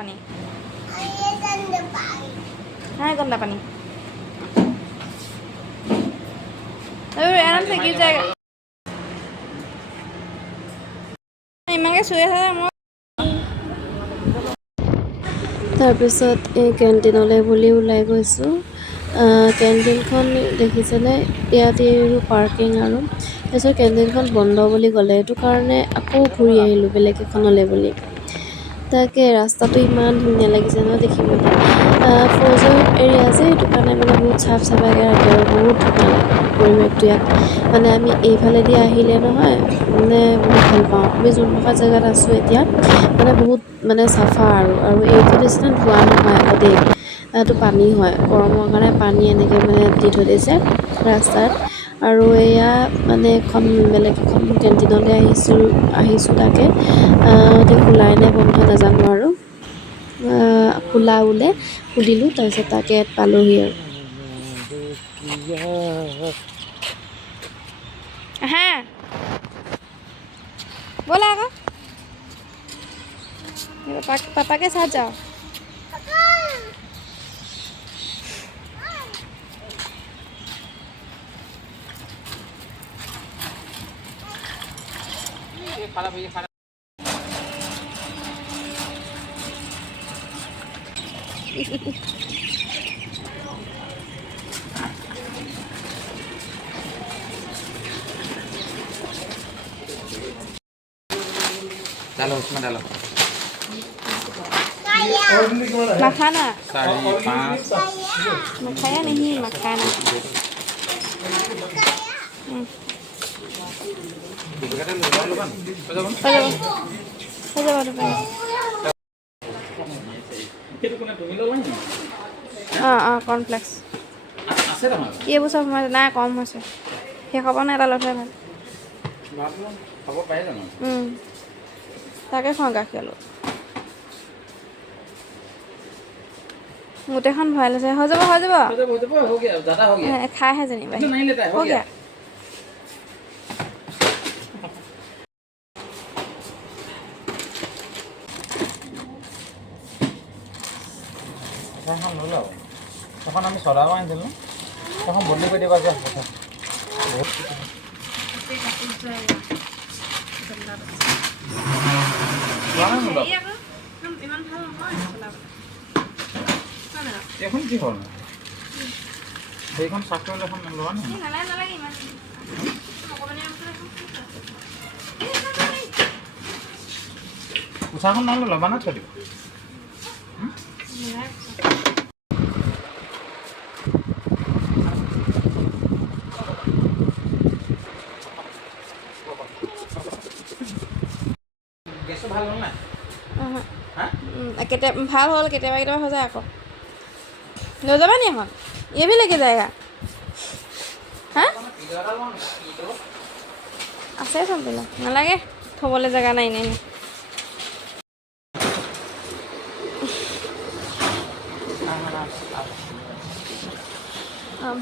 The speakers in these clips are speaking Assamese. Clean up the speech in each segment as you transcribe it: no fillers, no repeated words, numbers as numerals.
পানী হ্যাঁ গন্দা পানী আৰামছে গিৰ জায়গা ইমানকে চুই আছে মই তাৰপিছত এই কেণ্টিনলৈ বুলি ওলাই গৈছোঁ কেণ্টিনখন দেখিছেনে ইয়াতে পাৰ্কিং আৰু তাৰপিছত কেণ্টিনখন বন্ধ বুলি ক'লে সেইটো কাৰণে আকৌ ঘূৰি আহিলোঁ বেলেগ এখনলৈ বুলি তাকে ৰাস্তাটো ইমান ধুনীয়া লাগিছে ন দেখিবলৈ ফৌজৰ এৰিয়া যে সেইটো কাৰণে মানে বহুত চাফ চাফাকৈ ৰাখে আৰু বহুত ধুনীয়া লাগে পৰিৱেশটো ইয়াত মানে আমি এইফালেদি আহিলে নহয় মানে বহুত ভাল পাওঁ আমি যোনডোখৰ জেগাত আছোঁ এতিয়া মানে বহুত মানে চাফা আৰু এইটো নিচিনা ধোৱা নহয় আকৌ দেই এইটো পানী হয় গৰমৰ কাৰণে পানী এনেকৈ মানে দি থৈ দিছে ৰাস্তাত আৰু এয়া মানে এখন বেলেগ এখন কেণ্টিনলৈ আহিছোঁ তাকে এতিয়া খোলাই নে বন্ধ নাজানো আৰু খোলা বোলে সুধিলোঁ তাৰপিছত তাকে পালোহি আৰু হ্যাঁ बोला आगा पापा के साथ जाओ डालो उसमें डालो मखाना 4-5 मखाया नहीं मखाना কৰ্ণফ্লেক্স এইবোৰ চব মই নাই কম হৈছে শেষ হ'ব নাই এটা লৈ থোৱাই ভাল তাকে খাওঁ গাখীৰ আলু গোটেইখন ভৰাই লৈছে হৈ যাব খাইহে যেনিবা হৈ গয়া তখন আমি চলাব আনিছিলো তখন বদলি কৰি দিবা যে এখন কি হ'ল সেইখন চাফ কৰিলে এখন লোৱা নাই উষাখন নহ'লে ল'বা না থৈ দিব গেছটো ভাল হ'ল নাই কেতিয়াবা ভাল হ'ল কেতিয়াবা হৈ যায় আকৌ লৈ যাবা নি এখন ये भी लेके जाएगा হা আছে চববিলাক নালাগে থ'বলৈ জেগা নাই এনেই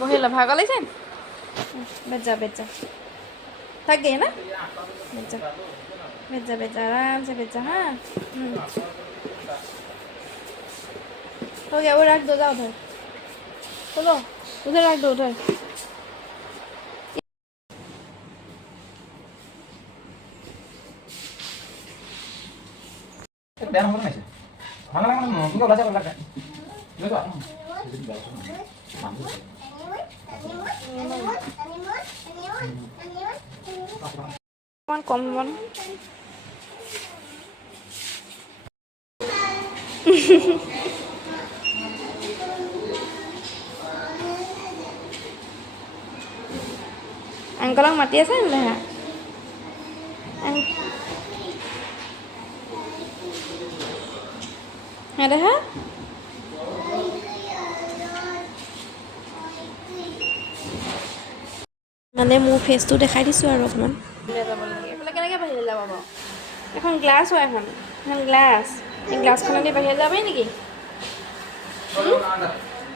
বহি ল ভাগৰ লাগিছে বেঠ যা थक गए ना बेच जा आराम से बेच जा हाँ हो गया वो रख दो जाओ उधर चलो उधर रख दो उधर কম বন আংকলক মাতি আছে নে হা হ্যাঁ দেখা মানে মোৰ ফেচটো দেখাই দিছোঁ আৰু অকণমান এইফালে কেনেকৈ বাহিৰলৈ যাব বাৰু এখন গ্লাছ হয় এখন গ্লাছ এই গ্লাছখনেদি বাহিৰলৈ যাবই নেকি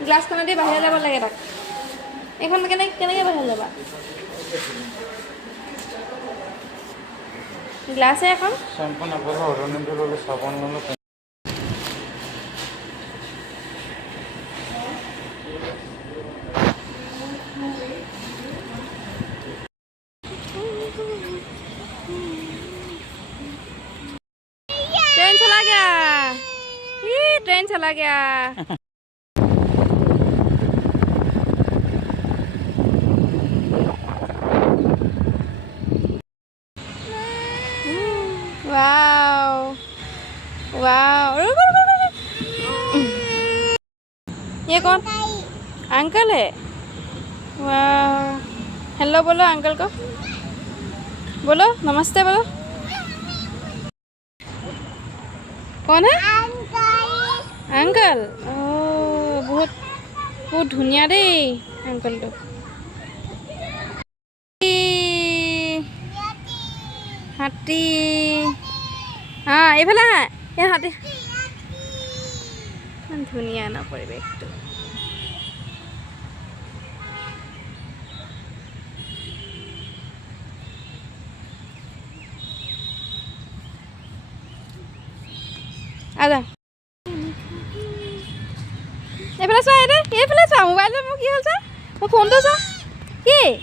গ্লাছখনেদি বাহিৰলৈ যাব লাগে তাক এইখন কেনেকৈ বাহিৰলৈ যাবা গ্লাছে এখন गया ये ट्रेन चला गया वाओ वाओ ये कौन अंकल है वाह हेलो बोलो अंकल को बोलो नमस्ते बोलो कौन है अंकल ओ बहुत बहुत धुनिया दे अंकल तो हाथी हाँ ये फैला है ये हाथी धुनिया ना परिवेश तो आजा ये फैला सा मोबाइल में की हल सा वो फोन तो सा की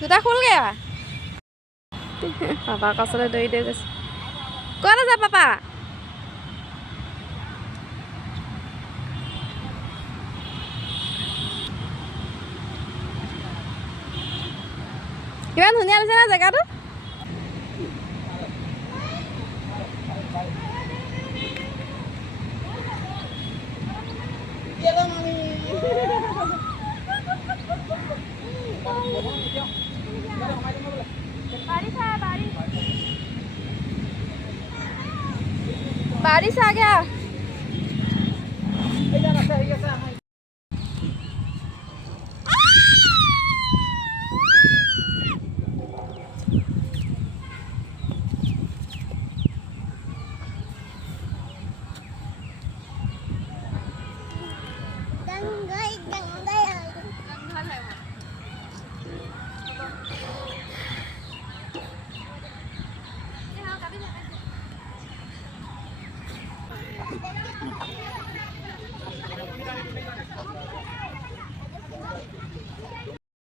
जूता खोल गया पापा का साले दई दे गस कौन है पापा কিমান ধুনীয়া লাগিছে না জেগাটো बारिश आ गया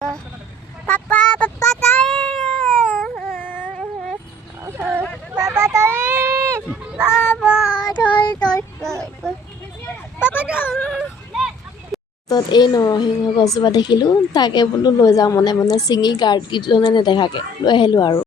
पापा पापा पापा তত এই নৰসিংহ গছজোপা দেখিলোঁ তাকে বোলো লৈ যাওঁ মনে মনে ছিঙি গাৰ্ডকেইজনে নেদেখাকৈ লৈ আহিলোঁ আৰু